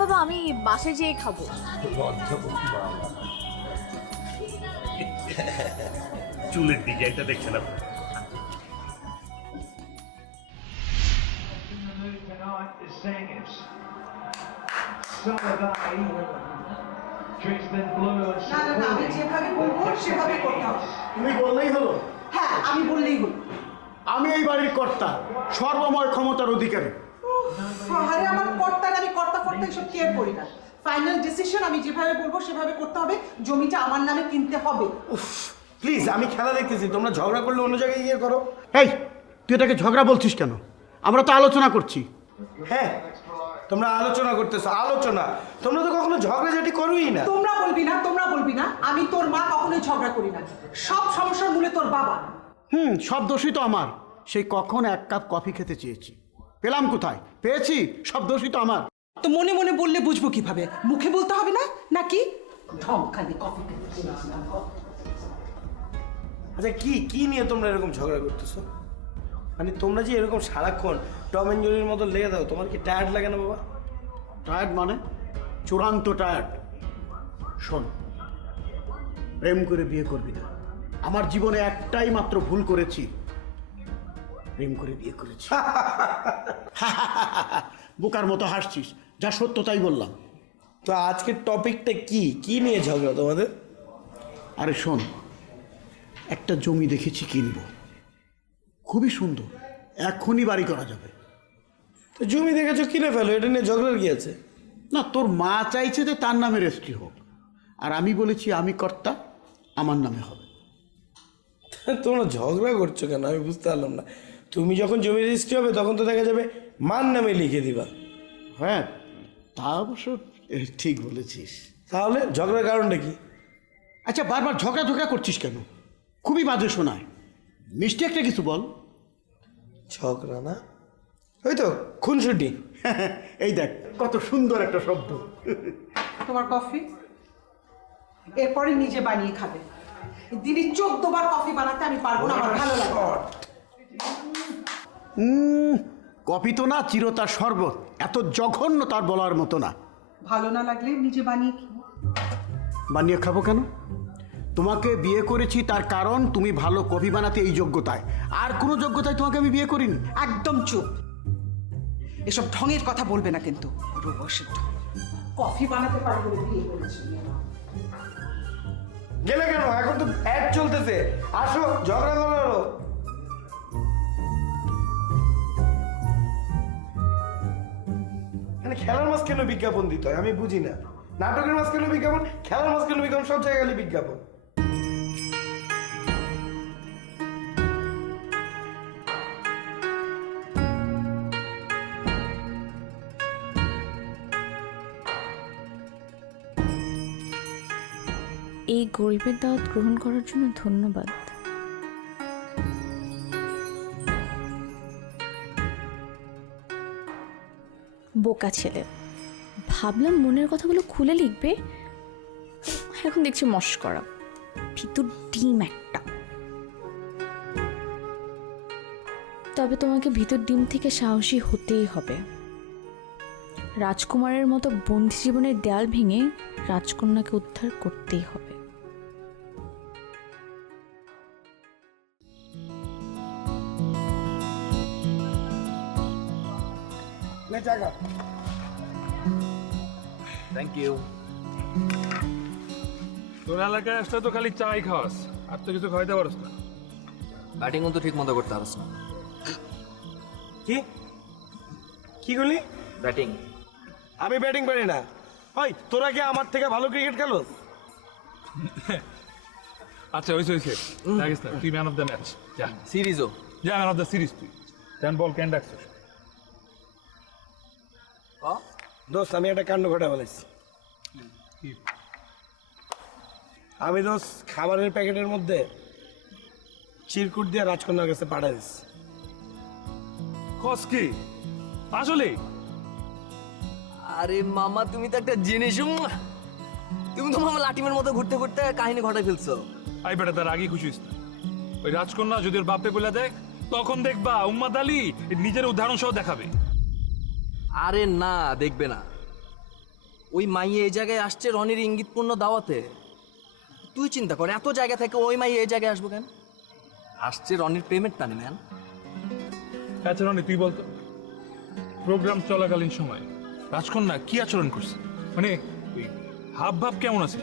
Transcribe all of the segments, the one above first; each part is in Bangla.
বাবা, আমি বাসায় যেয়ে খাবো। চুলের দিকে একটা দেখছে না। আমি যেভাবে বলবো সেভাবে করতে হবে। তুমি বললেই হলো? হ্যাঁ, আমি বললেই হলো। আমি এই বাড়ির কর্তা, সর্বময় ক্ষমতার অধিকারী। আরে আমার কর্তার, আমি কর্তা ফর্তা এসব কেয়ার করি না। ফাইনাল ডিসিশন আমি যেভাবে বলবো সেভাবে করতে হবে। জমিটা আমার নামে কিনতে হবে। প্লিজ, আমি খেলা দেখতেছি, তোমরা ঝগড়া করলে অন্য জায়গায় গিয়ে করো। এই, তুই এটাকে ঝগড়া বলছিস কেন? আমরা তো আলোচনা করছি। হ্যাঁ, তোমরা আলোচনা করতেছো, আলোচনা। তোমরা তো কখনো ঝগড়াঝাটি করোই না। তোমরা বলবি না, তোমরা বলবি না। আমি তোর মা, কখনোই ঝগড়া করি না। সব সমস্যার মূলে তোর বাবা। সব দোষই তো আমার। সেই কখন এক কাপ কফি খেতে চেয়েছি, পেলাম কোথায়? পেয়েছি, সব দোষই তো আমার। তো মনে মনে বললে বুঝবো কিভাবে? মুখে বলতে হবে না নাকি? ঢং খালি কফি খেতে। আচ্ছা, কি নিয়ে তোমরা এরকম ঝগড়া করতেছো? মানে তোমরা যে এরকম সারাক্ষণ টম এন্ড জেরির মতো লেগে দাও, তোমার কি টায়ার্ড লাগে না বাবা? টায়ার্ড মানে? চূড়ান্ত টায়ার্ড। শোন, প্রেম করে বিয়ে করবি না। আমার জীবনে একটাই মাত্র ভুল করেছি, প্রেম করে বিয়ে করেছি। বোকার মতো হাসছিস, যা সত্য তাই বললাম। তো আজকের টপিকটা কি নিয়ে ঝগড়া তোমাদের? আরে শোন, একটা জমি দেখেছি কিনব, খুবই সুন্দর, এখনই বাড়ি করা যাবে। তো জমি দেখেছো, কিনে ফেলো, এটা নিয়ে ঝগড়ার কি আছে? না, তোর মা চাইছে যে তার নামে রেজিস্ট্রি হোক, আর আমি বলেছি আমি কর্তা, আমার নামে হবে। তোমরা ঝগড়া করছো কেন আমি বুঝতে পারলাম না। তুমি যখন জমি রেজিস্ট্রি হবে তখন তো দেখা যাবে মার নামে লিখে দিবা। হ্যাঁ, তা অবশ্য ঠিক বলেছিস। তাহলে ঝগড়ার কারণটা কি? আচ্ছা, বারবার ঝগড়া করছিস কেন? খুবই বাজে শোনায়। মিষ্টি একটা কিছু বল। ঝগড়া না, ওই তো খুনসুটি। এই দেখ, কত সুন্দর একটা শব্দ। তোমার কফি এরপরে নিজে বানিয়ে খাবে। দিদি 14 বার কফি বানাতে আমি পারবো না, আমার ভালো লাগে। কফি তো না, চিরতার শরবত। এত জঘন্য তার বলার মতো না। ভালো না লাগলে নিজে বানিয়ে খেও। বানিয়ে খাবো কেন? তোমাকে বিয়ে করেছি তার কারণ তুমি ভালো কফি বানাতে এই যোগ্যতায়, আর কোনো যোগ্যতায় তোমাকে আমি বিয়ে করিনি। একদম চুপ। এসব ঢঙের কথা বলবে না কিন্তু। রূপসী ঢং। কফি বানাতে পারবো বলে বিয়ে করেছি। গেলে কেন? এখন তো অ্যাড চলতেছে, আসো ঝগড়া করো। মানে খেলার মাঝ কেন বিজ্ঞাপন দিতে হয় আমি বুঝি না। নাটকের মাঝ কেন বিজ্ঞাপন, খেলার মাঝ কেন বিজ্ঞাপন, সব জায়গায় বিজ্ঞাপন। এই গরিবের দাওয়াত গ্রহণ করার জন্য ধন্যবাদ। বোকা ছেলে, ভাবলাম মনের কথাগুলো খুলে লিখবে, এখন দেখছি মস্করা, ভিতর ডিম একটা। তবে তোমাকে ভিতর ডিম থেকে সাহসী হতেই হবে। রাজকুমারের মতো বন্দি জীবনের দেয়াল ভেঙে রাজকন্যাকে উদ্ধার করতেই হবে। Thank you. তোর এলাকায় আসলে তো খালি চাই খাওয়াস, আর তো কিছু খাইতে পারস না। ব্যাটিংও তো ঠিক মতো করতে পারস না। কি করলি? ব্যাটিং আমি ব্যাটিং পারি না। ওই তোরা কি আমার থেকে ভালো ক্রিকেট খেলো? আচ্ছা, হয়েছে রাখিস না, তুই ম্যান অফ দ্য ম্যাচ। যা সিরিজও যা, ম্যান অফ দ্য সিরিজ তুই। 10 বল কেন ডাকছিস? দোস্ত, আমি একটা কাণ্ড ঘটা বলেছি। আমি দোস্ত খাবারের প্যাকেটের মধ্যে চিরকুট দিয়ে রাজকন্যার কাছে পাঠাই দিচ্ছি। কস কি আসলে? আরে মামা, তুমি তো একটা জিনিস। তুমি তো মামা লাটিমের মতো ঘুরতে ঘুরতে কাহিনী ঘটাই ফেলছো। আই বেটা, তার আগে খুশি হইস না। ওই রাজকন্যা যদি ওর বাপে বলে দেখ, তখন দেখবা উম্মাদ আলী নিজের উদাহরণ সহ দেখাবে। আরে না, দেখবে না। ওই মাইয়ে এই জায়গায় আসছে রনির ইঙ্গিতপূর্ণ দাওয়াতে। তুই চিন্তা কর, এত জায়গা থেকে ওই মাইয়ে এই জায়গায় আসবো কেন? আসছে রনির প্রেমের টানে ম্যান। আচ্ছা রনি, তুই বলতো প্রোগ্রাম চলাকালীন সময় রাজকন্যা কি আচরণ করছে? মানে ওই হাব ভাব কেমন আছে?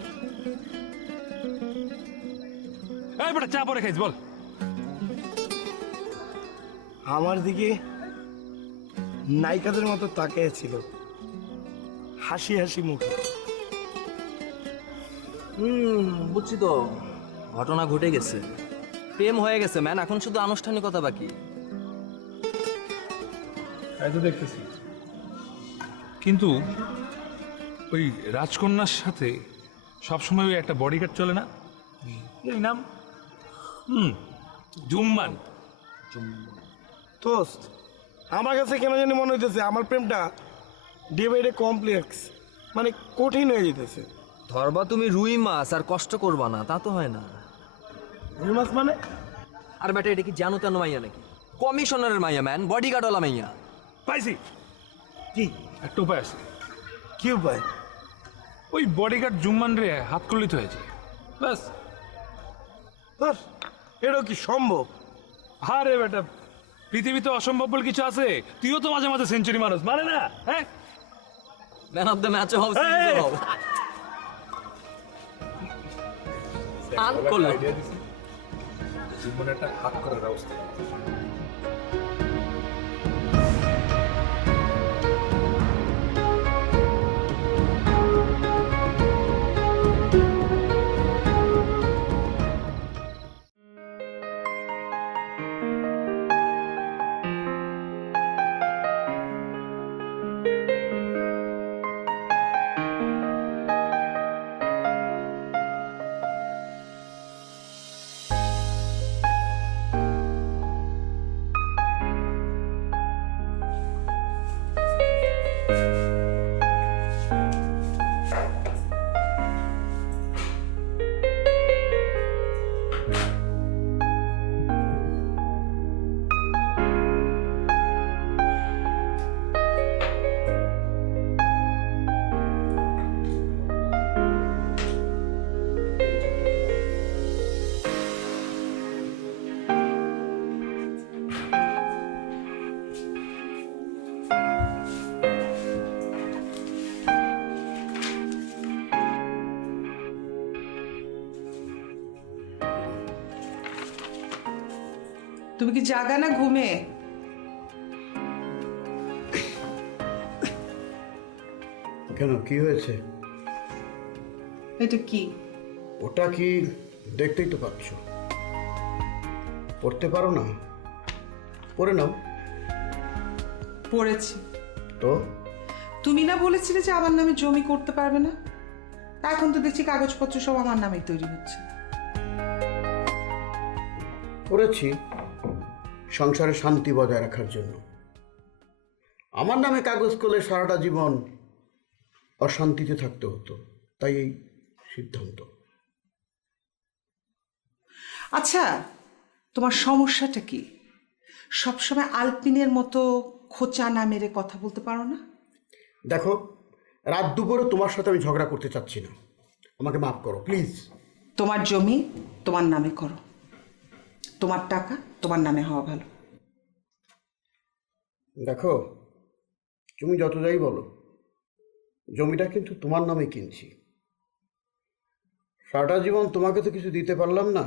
এই বেটা, চা পরে খাইছ বল। আমার দিকে নায়িকাদের মতো তাকিয়ে ছিল, হাসি হাসি মুখে। বুঝছি তো, ঘটনা ঘটে গেছে, প্রেম হয়ে গেছে ম্যান, এখন শুধু আনুষ্ঠানিকতা বাকি। তাই তো দেখতেছি। কিন্তু ওই রাজকন্যার সাথে সবসময় ওই একটা বডিগার্ড চলে না, এই নাম জুম্মান। দোস্ত, আমার কাছে কেন জানি মনে হইতেছে আমার প্রেমটা ডে বাই ডে কমপ্লেক্স, মানে কঠিন হয়ে যেতেছে। ধরবা তুমি রুই মাছ আর কষ্ট করবা না, তা তো হয় না। রুই মাছ মানে? আর বেটা, এটা কি জানো তেন মাইয়া নাকি? কমিশনারের মাইয়া ম্যান, বডিগার্ডওয়ালা মাইয়া। পাইছি, কি একটা উপায় আছে। কি উপায়? ওই বডিগার্ড জুম্মান রে হাত করলিত হয়েছে, ব্যাস। ধর, এটাও কি সম্ভব? আরে বেটা, পৃথিবীতে অসম্ভব বলে কিছু আছে? তুইও তো মাঝে মাঝে সেঞ্চুরি মানুষ, মানে না? হ্যাঁ, ম্যান অফ দ্য ম্যাচ হও, জুম্মানের একটা হাত করার ব্যবস্থা। তুমি কি জাগা না ঘুমে? কেন, কি হয়েছে? এটা কি? ওটা কি দেখতেই তো পাচ্ছ। পড়তে পারো না? পড়ে নাও। পড়েছি তো তুমি না বলেছিলে যে আমার নামে জমি করতে পারবে না? এখন তো দেখছি কাগজপত্র সব আমার নামেই তৈরি হচ্ছে। পড়েছি সংসারে শান্তি বজায় রাখার জন্য। আমার নামে কাগজ করলে সারাটা জীবন অশান্তিতে থাকতে হতো, তাই এই সিদ্ধান্ত। আচ্ছা, তোমার সমস্যাটা কি? সবসময় আলপিনের মতো খোঁচা না মেরে কথা বলতে পারো না? দেখো, রাত দুপুরে তোমার সাথে আমি ঝগড়া করতে চাচ্ছি না, আমাকে মাফ করো প্লিজ। তোমার জমি তোমার নামে করো, তোমার টাকা তোমার নামে হওয়া ভালো। দেখো, তুমি যত যাই বলো, জমিটা কিন্তু তোমার নামে কিনছি। সারাটা জীবন তোমাকে তো কিছু দিতে পারলাম না,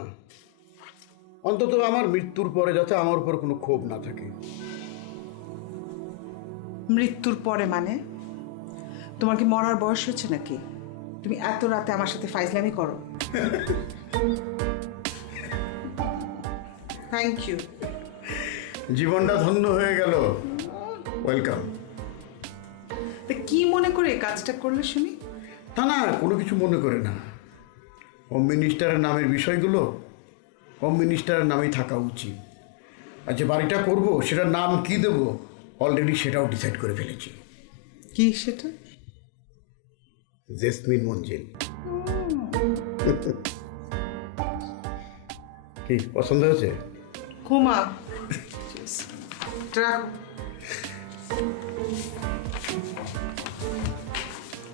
অন্তত আমার মৃত্যুর পরে যাতে আমার উপর কোনো ক্ষোভ না থাকে। মৃত্যুর পরে মানে? তোমার কি মরার বয়স হচ্ছে নাকি? তুমি এত রাতে আমার সাথে ফাইজলামি করো? Thank you. জীবনটা ধন্য হয়ে গেল। ওয়েলকাম। কি মনে করে এই কাজটা করলে শুনি? তা না, কোনো কিছু মনে করে না। হোম মিনিস্টারের নামের বিষয়গুলো হোম মিনিস্টারের নামেই থাকা উচিত। আর যে বাড়িটা করব সেটার নাম কি দেব অলরেডি সেটাও ডিসাইড করে ফেলেছি। কি সেটা? জেসমিন মঞ্জিল। কি পছন্দ হয়েছে? ঘুমা। রাখো।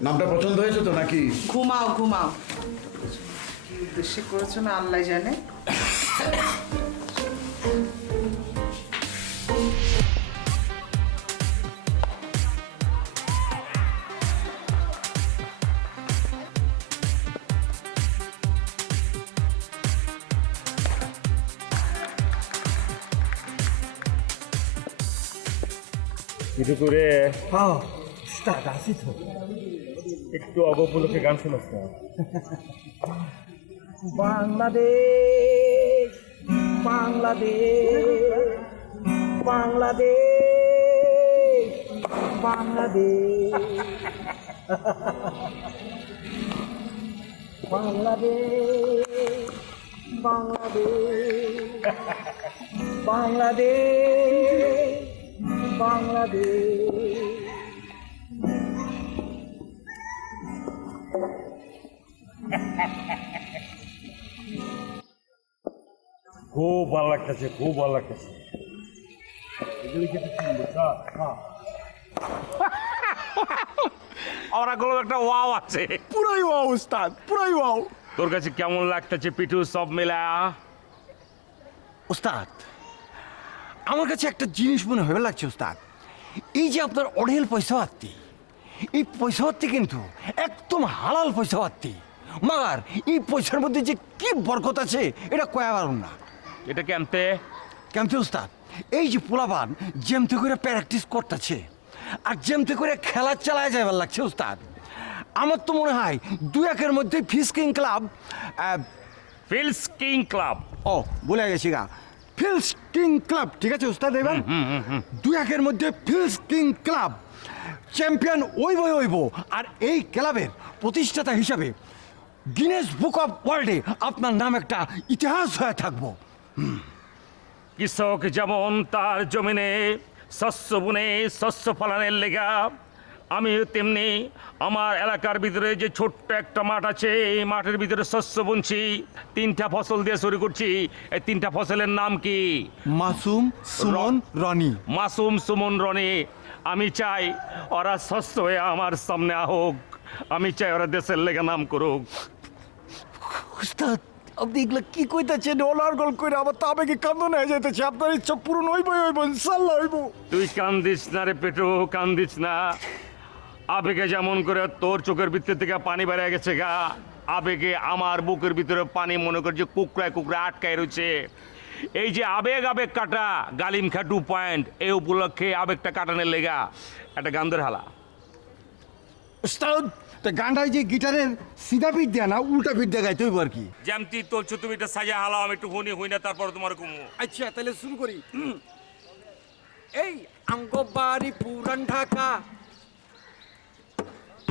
নামটা পছন্দ হয়েছে তো নাকি? ঘুমাও ঘুমাও। কি উদ্দেশ্যে করেছো না আল্লাহ জানে। কিছু করে হ্যাঁ উস্তাদ আসি তো। একটু অবপলকে গান শোনাস না। বাংলাদেশ বাংলাদেশ বাংলাদেশ বাংলাদেশ বাংলাদেশ বাংলাদেশ বাংলাদেশ বাংলাদেশ। খুব ভালো লাগতেছে, খুব ভালো লাগতেছে। ওরা গুলো একটা ওয়াও আছে। পুরাই ওয়াও উস্তাদ, পুরাই ওয়াও। তোর কাছে কেমন লাগতেছে পিটু সব মিলা? ওস্তাদ, আমার কাছে একটা জিনিস মনে হয়ে লাগছে ওস্তাদ, এই যে আপনার অঢেল পয়সা আত্মি, এই পয়সা আত্মি কিন্তু একদম হালাল পয়সা আত্মি। মাগার এই পয়সার মধ্যে যে কি বরকত আছে এটা কয়া পারুন না। এটা কেমতে? কেমতে ওস্তাদ? এই যে পোলাবান যেমতে করে প্র্যাকটিস করতেছে আর যেমতে করে খেলা চালায় যাবার লাগছে ওস্তাদ, আমার তো মনে হয় 2-1-এর মধ্যে ফিস্কিং ক্লাব, ফিল্স কিং ক্লাব। ও বলে গেছি গা, ফিল্স কিং ক্লাব, ঠিক আছে ওস্তাদ? এবার 2-1-এর মধ্যে ফিল্স কিং ক্লাব চ্যাম্পিয়ন ওইব। আর এই ক্লাবের প্রতিষ্ঠাতা হিসাবে গিনেস বুক অফ ওয়ার্ল্ডে আপনার নাম একটা ইতিহাস হয়ে থাকবো। কৃষক যেমন তার জমিনে শস্য বুনে শস্য ফলানের লেগা, আমিও তেমনি আমার এলাকার ভিতরে যে ছোট্ট একটা মাঠ আছে, এই মাঠের ভিতরে শস্য বুনছি। 3টা ফসল দিয়ে শুরু করছি। এই 3টা ফসলের নাম কি? মাসুম, সুমন, রনি। মাসুম, সুমন, রনি। আমি চাই ওরা শস্য হয়ে আমার সামনে হোক। আমি চাই ওরা দেশের লেগে নাম করুক। ওস্তাদ, আপনি এগুলো কি কইতাছেন? ওলার গল করে আবার তো আবেগে কান্দন হয়ে যাইতেছে। আপনার ইচ্ছা পূরণ হইব, ইনশাল্লাহ হইব। তুই কান্দিস না রে পেটু, কান্দিস না। আবেগে যেমন করে তোর চোখের ভিতর থেকে পানি বেরিয়ে গেছে গা, আবেগে আমার বুকের ভিতরে পানি মনে করছে কুকড়ায় কুকড়ায় আটকায় রয়েছে। এই যে আবেগ কাটা গালিম খা 2 পয়েন্ট, এই উপলক্ষে আবেগটা কাটানোর লেগা একটা গান্দের হালা। ওস্তাদ, তা গানটাই যে গিটারের সিধা পিঠ দেয়া না উল্টা পিঠ দিয়ে গাইতে হইব আর কি। যেমতি তোলছো তুমি এটা সাজা হালাও, আমি একটু হই না, তারপর তোমার কুমু। আচ্ছা তাহলে শুরু করি। এই আঙ্গবাড়ি পুরান ঢাকা,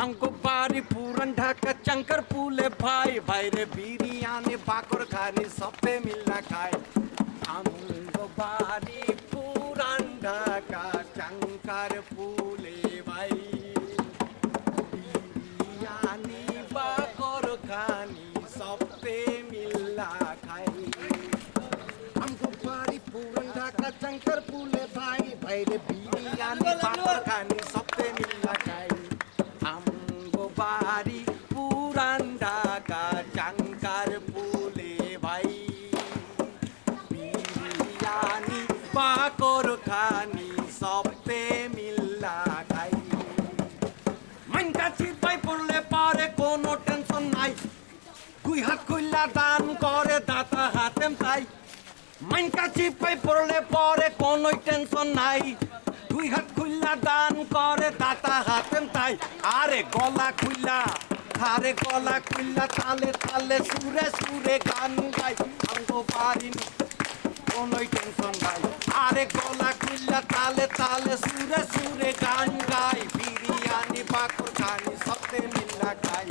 আঙ্গবাড়ি পুরান ঢাকা, চঙ্কর পুলে ভাই ভাইরে বিরিয়ানি বাকর খানি সবে মিল্লা খায়। আঙ্গবাড়ি পুরান ঢাকা, চঙ্কর পুলে ভাই বিরিয়ানি বাকর খানি সবে মিল্লা খায়। আঙ্গবাড়ি পুরান ঢাকা, চঙ্কর পুলে ভাই ভাইরে বিরিয়ানি বাকর খানি সবে মিল্লা খায়। আঙ্গবাড়ি পুরান ঢাকা, চঙ্কর পুলে ভাই বিরিয়ানি বাকর খানি সবে মিল্লা খাই। মাইনকা চিপাই পড়লে পারে কোনো টেনশন নাই, 2 হাত খুললা দান করে দাতা হাতেম তাই। মাইনকা চিপাই পড়লে পরে কোনো টেনশন নাই, 2 হাত খুললা দান করে দাতা হাতেম তাই। আরে গলা খুললা, আরে গলা খুললা, তালে তালে সুরে সুরে গান গাই। আঙ্গবাড়ি কোনো টেনশন নাই, আরে গলা খুললা, তালে তালে সুরে সুরে গান গাই। বিরিয়ানি বাকর খানি সবে মিল্লা খাই।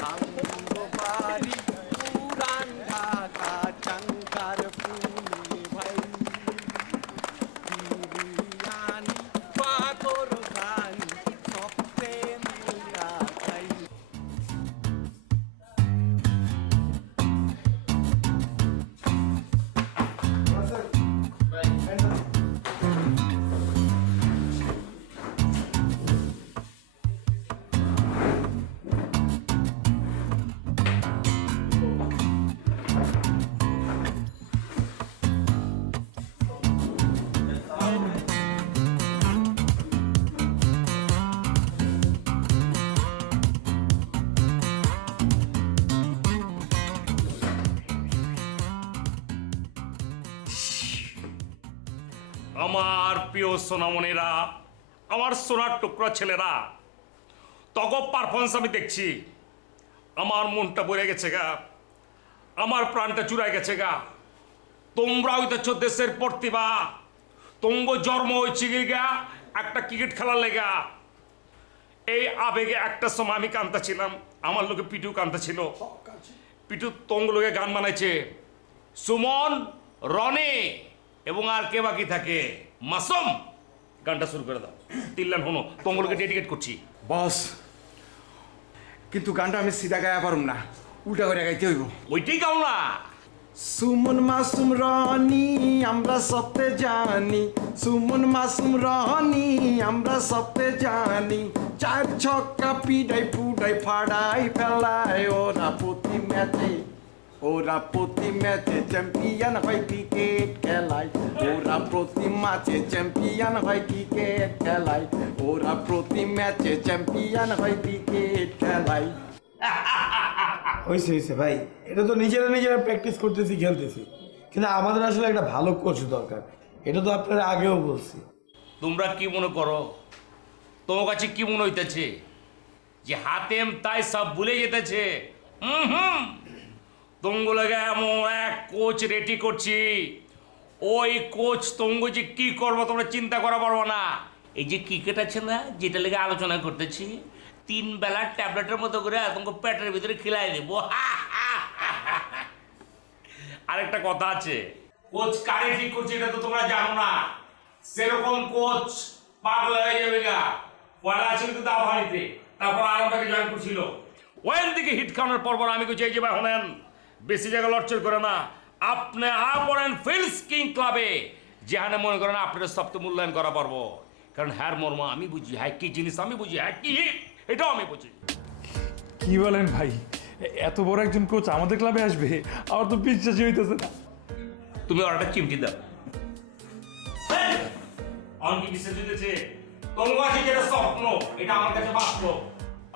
আঙ্গবাড়ি পুরান ঢাকা, চঙ্কর পুলে ভাই বিরিয়ানি বাকর খানি সবে মিল্লা খাই। আমার প্রিয় সোনামণিরা, আমার সোনার টুকরা ছেলেরা, তখন পারফরমেন্স আমি দেখছি, আমার মনটা ভরে গেছে গা, আমার প্রাণটা চুরাই গেছে গা। তোমরা হইতেছ দেশের প্রতিভা, তোমরা জন্ম হয়েছে গা একটা ক্রিকেট খেলার লেগা। এই আবেগে একটা সময় আমি কান্তা ছিলাম, আমার লোকে পিটু কান্তা ছিল। পিটু তঙ্গ লোকে গান বানাইছে, সুমন, রনি এবং আর কে বাকি থাকে, মাসুম। গানটা শুরু করে দাও। তিল্লান হনো, তঙ্গ লোকে ডেডিকেট করছি। বস কিন্তু গানটা আমি সিধা গায়া পারুম না, উল্টা করে গাইতে হইব। ওইটাই গাও না। সুমন মাসুম রনি আমরা সবতে জানি, সুমন মাসুম রনি আমরা সবতে জানি। চার ছক্কা পিডাই পুডাই ফাড়াই ফেলায় ওরা প্রতি ম্যাচে চ্যাম্পিয়ন হয় ক্রিকেট খেলায়। ওরা প্রতি ম্যাচে চ্যাম্পিয়ন হয় ক্রিকেট খেলায়। ওরা প্রতি ম্যাচে চ্যাম্পিয়ন হয় ক্রিকেট খেলায়। হয়েছে হয়েছে ভাই, এটা তো নিজেরা প্র্যাকটিস করতেছি, খেলতেছি, কিন্তু আমাদের আসলে একটা ভালো কোচ দরকার। এটা তো আপনারা আগেও বলছি। তোমরা কি মনে করো, তোমার কাছে কি মনে হইতেছে যে হাতেম তাই সব ভুলে যেতেছে? তোমগুলোকে এমন এক কোচ রেডি করছি, ওই কোচ তোমগো যে কি করবো তোমরা চিন্তা করা পারবো না। এই যে ক্রিকেট আছে না, যেটা লেগে আলোচনা করতেছি, 3 বেলা ট্যাবলেটের মতো করে তোমাকে পেটের ভিতরে খিলাই দেবো। আরেকটা কথা আছে, কোচ কারে ঠিক করছে এটা তো তোমরা জানো না। সেরকম কোচ পাগল হয়ে যাবে গা। পয়লা ছিল কিন্তু দাওয়ানিতে, তারপর আরবটাকে জয়েন করছিল। ওখান থেকে হিট খাওয়ানোর পর আমি কিছু এই যে ভাই হলেন, বেশি জায়গা লড়চড় করে না। আপনি পড়েন ফিল্ডস কিং ক্লাবে, যেখানে মনে করেন আপনার সবচেয়ে মূল্যায়ন করা পারবো। কারণ হ্যার মর্ম আমি বুঝি, হ্যাঁ কি জিনিস আমি বুঝি, হ্যাঁ কি হিট এটাও আমি বুঝি। কি বলেন ভাই, এত বড় একজন কোচ আমাদের ক্লাবে আসবে? আমার তো বিশ্বাসই হইতেছে না। তুমি ওর একটা চিমটি দাও। আমার কি বিশ্বাস হইতেছে? তোমার কাছে যেটা স্বপ্ন, এটা আমার কাছে বাস্তব।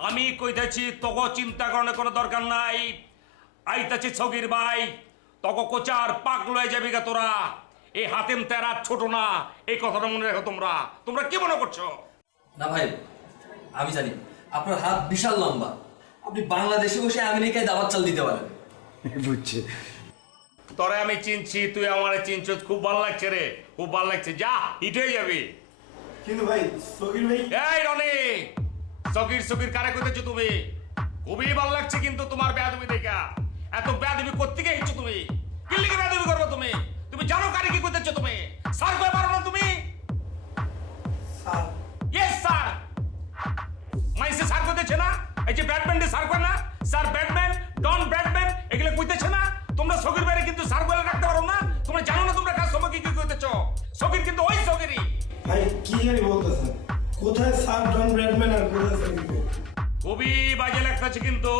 আমি কইতাছি তোকে চিন্তা করার কোনো দরকার নাই। আইতাছি ছগির ভাই, তোকে কোচার পাগল হয়ে যাবি গা তোরা। এই হাতেম তেরা ছোট না, এই কথাটা মনে রাখো। তোমরা তোমরা কি মনে করছো? না ভাই, আমি জানি আপনার হাত বিশাল লম্বা, আপনি বাংলাদেশে বসে আমেরিকায় দাওয়াত চাল দিতে পারেন। বুঝছে। তোরে আমি চিনছি, তুই আমারে চিনছিস, খুব ভালো লাগছে রে, খুব ভালো লাগছে। যা হিট হয়ে যাবি। কিন্তু ভাই সকির ভাই, এই রনি, সকির কারে কইতেছো তুমি? খুবই ভালো লাগছে কিন্তু তোমার বেয়াদবি দেখা। এত বেয়াদবি করতে গিয়ে হিচ্ছো তুমি? কি লিখে বেয়াদবি করবে তুমি? তুমি জানো কারে কি কইতেছো তুমি? স্যার কই পারো না তুমি? Sir yes sir. মাইসে স্যার কইতেছে না? এই যে ব্যাটম্যান দিয়ে স্যার কয় না? স্যার ব্যাটম্যান, ডন ব্যাটম্যান, এগুলো কইতেছে না? তোমরা সকির বাইরে কিন্তু স্যার বলে রাখতে পারো না? তোমরা জানো না তোমরা কাজ সময় কি কইতেছো? সকির কিন্তু ওই সকিরই। ভাই কি জানি বলতেছেন, কোথায় স্যার জন ব্র্যাডম্যান আর কোথায় সকির ভাই? খুবই বাজে লাগতেছে কিন্তু।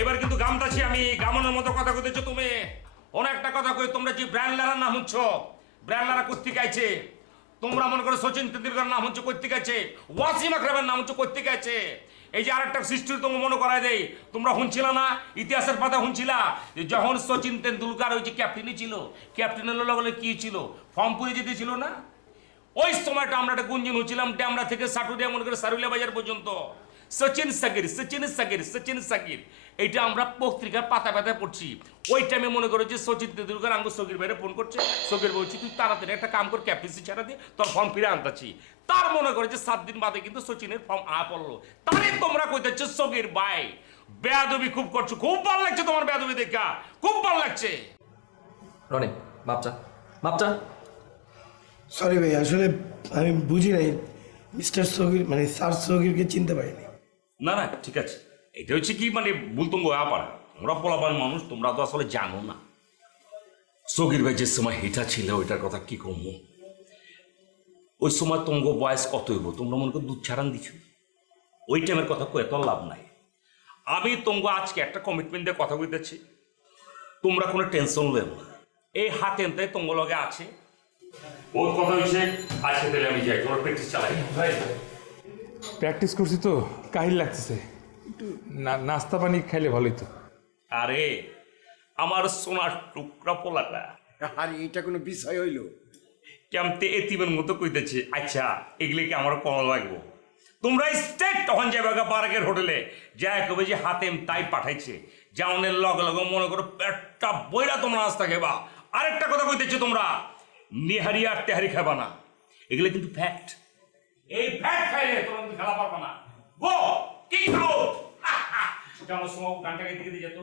এবার কিন্তু গামতাছি আমি, গামনের মতো কথা কইতেছো তুমি। অনেক একটা কথা কই, তোমরা যে ব্র্যান্ডলারার নাম হচ্ছ, ব্র্যান্ডলারা কর্তৃক আইছে। তোমরা মনে করো সচিন তেন্ডুলকর নাম হচ্ছে কর্তৃক আছে, ওয়াসিম আকরামের নাম হচ্ছে কর্তৃক আছে। এই যে আরেকটা সৃষ্টি তোমাকে মনে করায় দেয়, তোমরা শুনছিল না ইতিহাসের পাতা শুনছিলা যে যখন সচিন তেন্ডুলকর ওই যে ক্যাপ্টেনই ছিল, ক্যাপ্টেনের লগে কি ছিল, ফর্ম পুরে যেতে ছিল না? ওই সময়টা আমরা একটা গুঞ্জন হচ্ছিলাম ড্যামরা থেকে সাটুরিয়া মনে করে সারুলিয়া বাজার পর্যন্ত। সচিন সাকির এইটা আমরা পত্রিকার পাতা পাতায় পড়ছি। ওই টাইমে মনে করো যে সচিন তেন্ডুলকর আমাকে সকির ভাইরে ফোন করছে, সকির বলছি তুই তাড়াতাড়ি একটা কাম কর, ক্যাপ্টেন্সি ছাড়া দিয়ে তোর ফর্ম ফিরে আনতাছি। তার মনে করে যে 7 দিন বাদে কিন্তু সচিনের ফর্ম পড়লো। তাহলে তোমরা কইতেছ সকির ভাই বেয়াদবি খুব করছো। খুব ভালো লাগছে তোমার বেয়াদবি দেখা, খুব ভালো লাগছে। রনি মাপচা। সরি ভাই, আসলে আমি বুঝি নাই মিস্টার সকির মানে স্যার সকিরকে চিনতে পারিনি। না ঠিক আছে, এটা হচ্ছে কি মানে ভুলতঙ্গ পারা। তোমরা পোলাপান মানুষ, তোমরা তো আসলে জানো না। সকির ভাই যে সময় হেটা ছিল ওইটার কথা কি কমো। ওই সময় তোমার বয়স কত হইব? তোমরা মনে করো দুধ ছাড়ান দিছ। ওই টাইমের কথা কয়ে তো লাভ নাই। আমি তোমাকে আজকে একটা কমিটমেন্ট দিয়ে কথা বলতেছি, তোমরা কোনো টেনশন নেব না। এই হাতে তোমার লগে আছে। ওর কথা হয়েছে আজকে তাহলে আমি যাই, তোমার প্র্যাকটিস চালাই। প্র্যাকটিস করছি তো কাহিল লাগতেছে, একটু নাস্তা পানি খাইলে ভালোই তো। আরে আমার সোনার টুকরা পোলাটা, আর এটা কোনো বিষয় হইল? কেমতে এতিমের মতো কইতেছে। আচ্ছা এগুলি কি আমার কম লাগবো? তোমরা স্টেট তখন যাবে পার্কের হোটেলে যা কবে যে হাতেম তাই পাঠাইছে, যাওনের লগে লগে মনে করো পেটটা বইরা তোমরা নাস্তা খেবা। আরেকটা কথা কইতেছে, তোমরা নিহারি আর তেহারি খাবা না, এগুলো কিন্তু ফ্যাক্ট। এই ফ্যাক্ট খাইলে তোমরা কিন্তু খেলা পারবা না। গো কি খাও আমার সময় গানটা গাইতে গিয়ে যেত।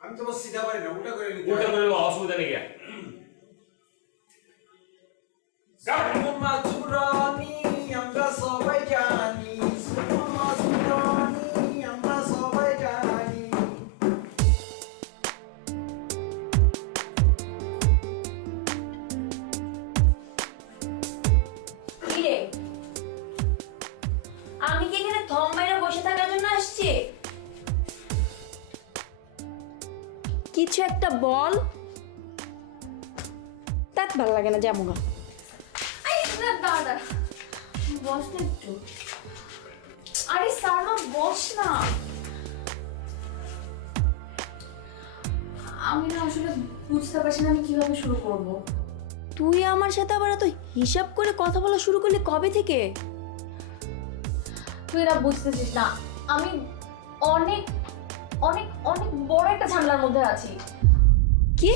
আমি তো সিধা পারি না, উল্টা করে নিতে ওটা করে অসুবিধা নেই। মাছুরানি আমরা সবাই জানি, মাছুরানি আমরা সবাই জানি। কিরে, আমি কি এখানে থম মাইরা বসে থাকার জন্য আসছি? কিছু একটা বল। তাক ভালো লাগে না যেমন। দাঁড়া, বস না একটু। আরে সালমা বস না। আমি না আসলে বুঝতে পারছি না আমি কিভাবে শুরু করব। তুই আমার সাথে আবার এত হিসাব করে কথা বলা শুরু করলি কবে থেকে? তুই না বুঝতেছিস না, আমি অনেক অনেক অনেক বড় একটা ঝামেলার মধ্যে আছি। কি?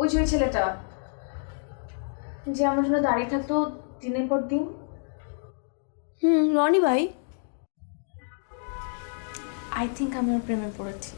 ওই যে ওই ছেলেটা যে আমার জন্য দাঁড়িয়ে থাকতো দিনের পর দিন। রনি ভাই? আই থিঙ্ক আমি ওর প্রেমে পড়েছি।